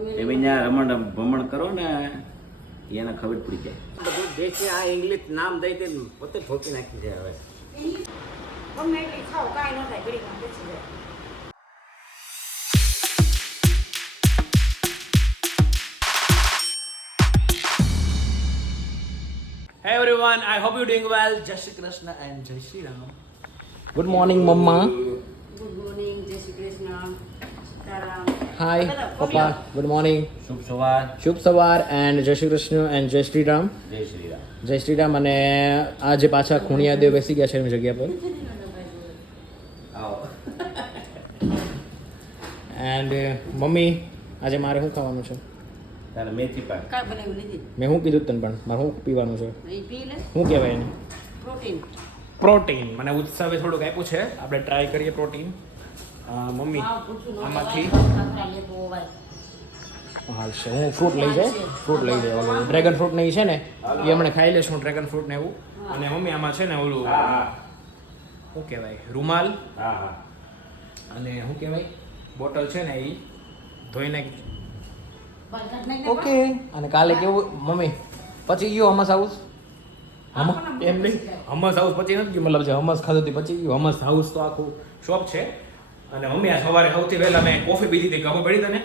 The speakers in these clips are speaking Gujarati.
તમે ત્યાં રમણ ભમણ કરો ને એને ખબર પડી જાય બધું દેશી આ ઇંગ્લિશ નામ દઈ દે પોતે ઠોકી નાખી છે હવે ગમે એટલી ખાવ કાંઈ ન થાય ઘડીમાં બેસી જાય. Hey everyone, I hope you're doing well. Jai Shri Krishna and Jai Shri Ram. Good morning, Mama. Good morning, જય Shri Krishna, Sitaram. Hi, Papa. Good morning. શુભ સવાર શુભ સવાર and Jai Shri Krishna and Jai Shri Ram. જય શ્રી રામ જય શ્રી રામ. અને આજે પાછા ખૂણિયા દેવ બેસી ગયા છે એની જગ્યા પર. આવો And મમ્મી આજે મારે શું ખાવાનું છે? તારે મેથી પાક કાંઈ બનાવ્યું નથી. મેં શું કીધું તને પણ મારે શું પીવાનું છે? એ પી લે શું કહેવાય એને? પ્રોટીન. પ્રોટીન. મને ઉત્સવે થોડુંક આપ્યું છે, આપણે ટ્રાય કરીએ પ્રોટીન. મમ્મી આમાંથી હાલશે. હું ફ્રૂટ લઈ જાય ઓલું ડ્રેગન ફ્રૂટ નહીં છે ને એ હમણાં ખાઈ લઈશ હું, ડ્રેગન ફ્રૂટ ને એવું. અને મમ્મી આમાં છે ને ઓલું શું કહેવાય રૂમાલ હા હા અને શું કહેવાય બોટલ છે ને એ ધોઈને ઓકે. ઓકે. અને કાલે કેવું મમ્મી પછી ગયો હમસ હાઉસ એમ નહીં હમસ હાઉસ પછી નથી ગયું, મતલબ જે હમસ ખાધું હતી પછી ગયું. હમસ હાઉસ તો આખું શોપ છે. અને મમ્મી આ સવારે સૌથી પહેલા મેં કોફી પીધી હતી, ખબર પડી તને?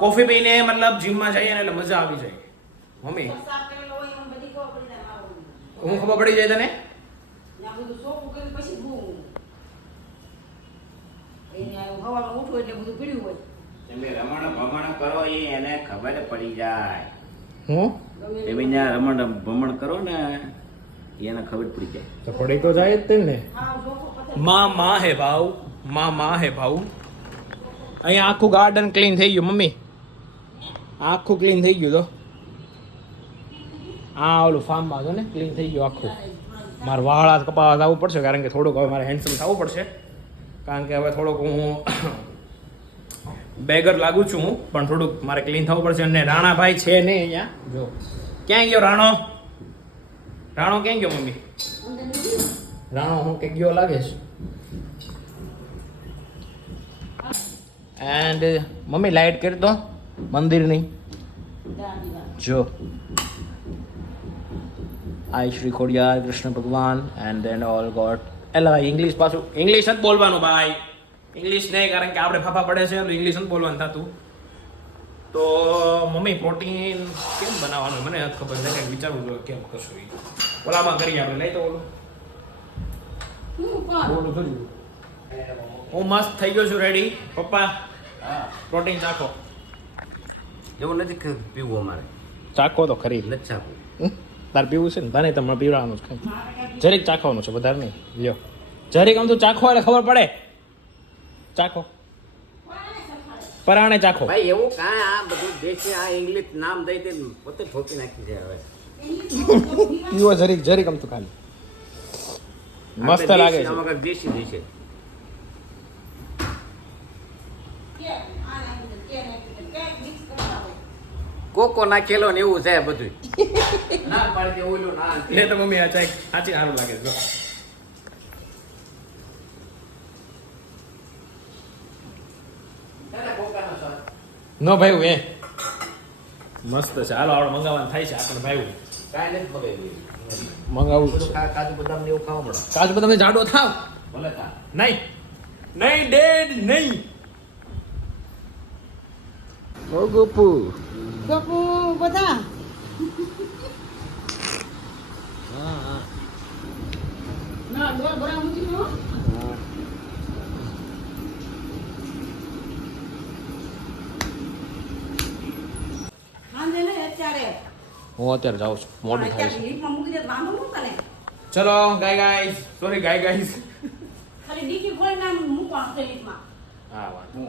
કોફી પીને મતલબ જીમમાં જઈએ ને એટલે મજા આવી જાય. મમ્મી હું ખબર પડી જાય તને? ઉઠવું એટલે બધું પીડ્યું હોય. તમે રમણ ભમણ કરો એ એને ખબર પડી જાય હું તમે ત્યાં રમણ ભમણ કરો ને એને ખબર પડી જાય તો પડી તો જાય જ તે ને. હા, જોકો પથ્થર. માં હે ભાવ, માં હે ભાવ. અહીંયા આખું ગાર્ડન ક્લીન થઈ ગયું મમ્મી, આખું ક્લીન થઈ ગયું. તો આ ઓલું ફાર્મમાં હતો ને ક્લીન થઈ ગયું આખું. મારે વાળા કપાવા જવું પડશે કારણ કે થોડુંક હવે મારે હેન્ડસમ થવું પડશે કારણ કે હવે થોડુંક હું બેગર લાગુ છું હું, પણ થોડુંક મારે ક્લીન થવું પડશે. અને રાણાભાઈ છે નહીં અહીંયા. જો ક્યાં ગયો રાણો? રાણો ક્યાં ગયો મમ્મી? રાણો હું કે ગયો લાગે છે. એન્ડ મમ્મી લાઈટ કરી દો મંદિરની. જો આઈ શ્રી ખોડિયાર કૃષ્ણ ભગવાન એન્ડ દેન ઓલ ગોડ. એલા ઇંગ્લિશ પાછું ઇંગ્લિશ જ બોલવાનું ભાઈ, ઇંગ્લિશ નહીં કારણ કે આપણે ફાફા પડે છે એટલે ઇંગ્લિશ જ બોલવાનું થતું. તો મમ્મી પ્રોટીન કેમ બનાવવાનું મને જ ખબર છે, કંઈક વિચારવું જોઈએ કેમ કરશું એ. ઓલામાં કરીએ આપણે, લઈ તો ઓલું જોયું. હું મસ્ત થઈ ગયો છું રેડી. પપ્પા હા પ્રોટીન ચાખો. એવું નથી પીવું અમારે ચાખો તો ખરી. નથી ચાખવું તાર પીવું છે ને તને તમને પીવડાવવાનું છે. જરીક ચાખવાનું છે વધારે નહીં. લ્યો જરીક આમ તો ચાખો એટલે ખબર પડે. ચાખો પરાણે ચાખો. ભાઈ એવું કાંઈ આ બધું દેશી આ ઇંગ્લિશ નામ દઈ દે પોતે ઠોકી નાખી છે હવે પીવો જરીક આમ તો ખાલી મસ્ત લાગે છે. આમાં કાંઈક દેશી દેશે કોકો નાખેલો ને એવું છે બધું ના પાડી દે ઓલું ના લે તો મમ્મી આ ચાય સાચી સારું લાગે છે. નો ભાઈ એ મસ્ત છે. હાલો આપણે મંગાવવાનું થાય છે આપણે ભાઈ કાંઈ નથી ખબર મંગાવું બધું કાજુ બદામ ને એવું ખાવા મળે કાજુ તમે જાડો થાવ ભલે ખા નહીં ડેડ નહીં. ઓ ગોપુ ગપુ બધા ના ડોર ભરા મૂકી દો. વાંધો નહીં અત્યારે. હું અત્યારે જાઉં છું, મોડું થાય અત્યારે છે. લીફમાં મૂકી દે તો વાંધો ન તને. ચલો ગાઈસ સોરી ગાઈસ. ખાલી ડીકી ખોલીને આમ મૂકવાનું છે લીફમાં. હા વાંધો.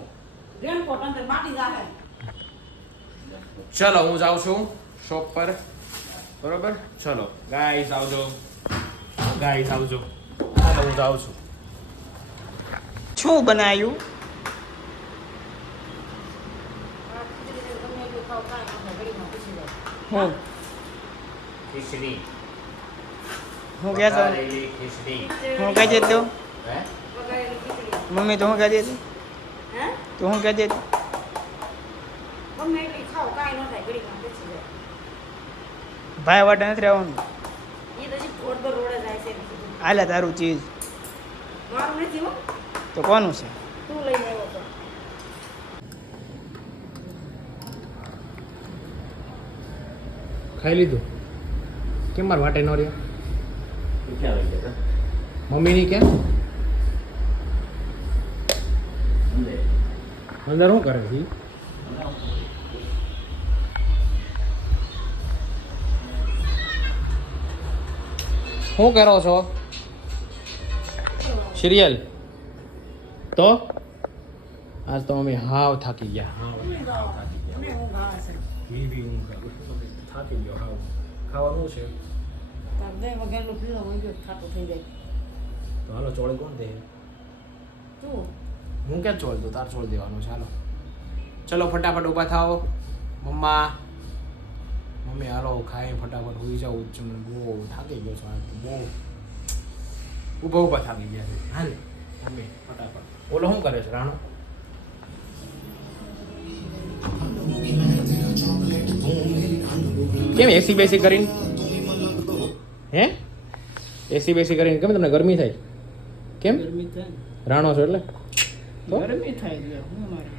રેનકોટ અંદર બાટી જાહે. ચલો હું જાઉં છું શોપ પર, બરોબર? ચલો ગાઈસ આવજો, ગાઈસ આવજો. ચલો હું જાઉં છું. શું બનાવ્યું? હું ખીચડી હું કહેતો વઘારેલી ખીચડી હું કહી દીધું હે મમ્મી તો હું કહી દીધું હે તું શું કહેતી હતી? ગમે એટલી ખાઓ કાંઈ ન થાય ઘડીમાં પછી જાય ભાઈ વાટે નથી રહેવાનું. એ તો હજી થોડ પર રોડે જાય છે હાલે તારું ચીજ મારું નથી હો તો કોનું છે? તું લઈને આવ્યો તો ખાઈ લીધું? કેમ મારે વાટે ન રહ્યો? ક્યાં લઈ ગયા મમ્મીની ક્યાં? અંદર અંદર શું કરે છે ઈ? શું કરો છો? સિરિયલ તો આજ તો અમે હાવ થાકી ગયા. હાવ થાકી ગયા. મીઠી ઊંઘ આવે. થાકી ગયો હાવ. ખાવાનું છે તાર 2 વાગ્યાનો પીળો હોય ગયો ખાતો થઈ જાય તો હાલો ચોળી કોણ દે? તું હું ક્યાં ચોળ દઉં? તાર ચોળ દેવાનું છે. હાલો ચલો ફટાફટ ઊભા થાઓ. મમ્મા મમ્મી હાલો ખાઈ ફટાફટ હોઈ જાવ. મને બહુ થાકી ગયો છું. આજથી બહુ ઊભા થાકી ગયા છે. હાલ મમ્મી ફટાફટ. ઓલો શું કરે છે રાણો? કેમ એસી બેસી કરીને? હે એસી બેસી કરીને કેમ તમને ગરમી થાય? કેમ? રાણો છો એટલે તો ગરમી થાય એટલે હું મારે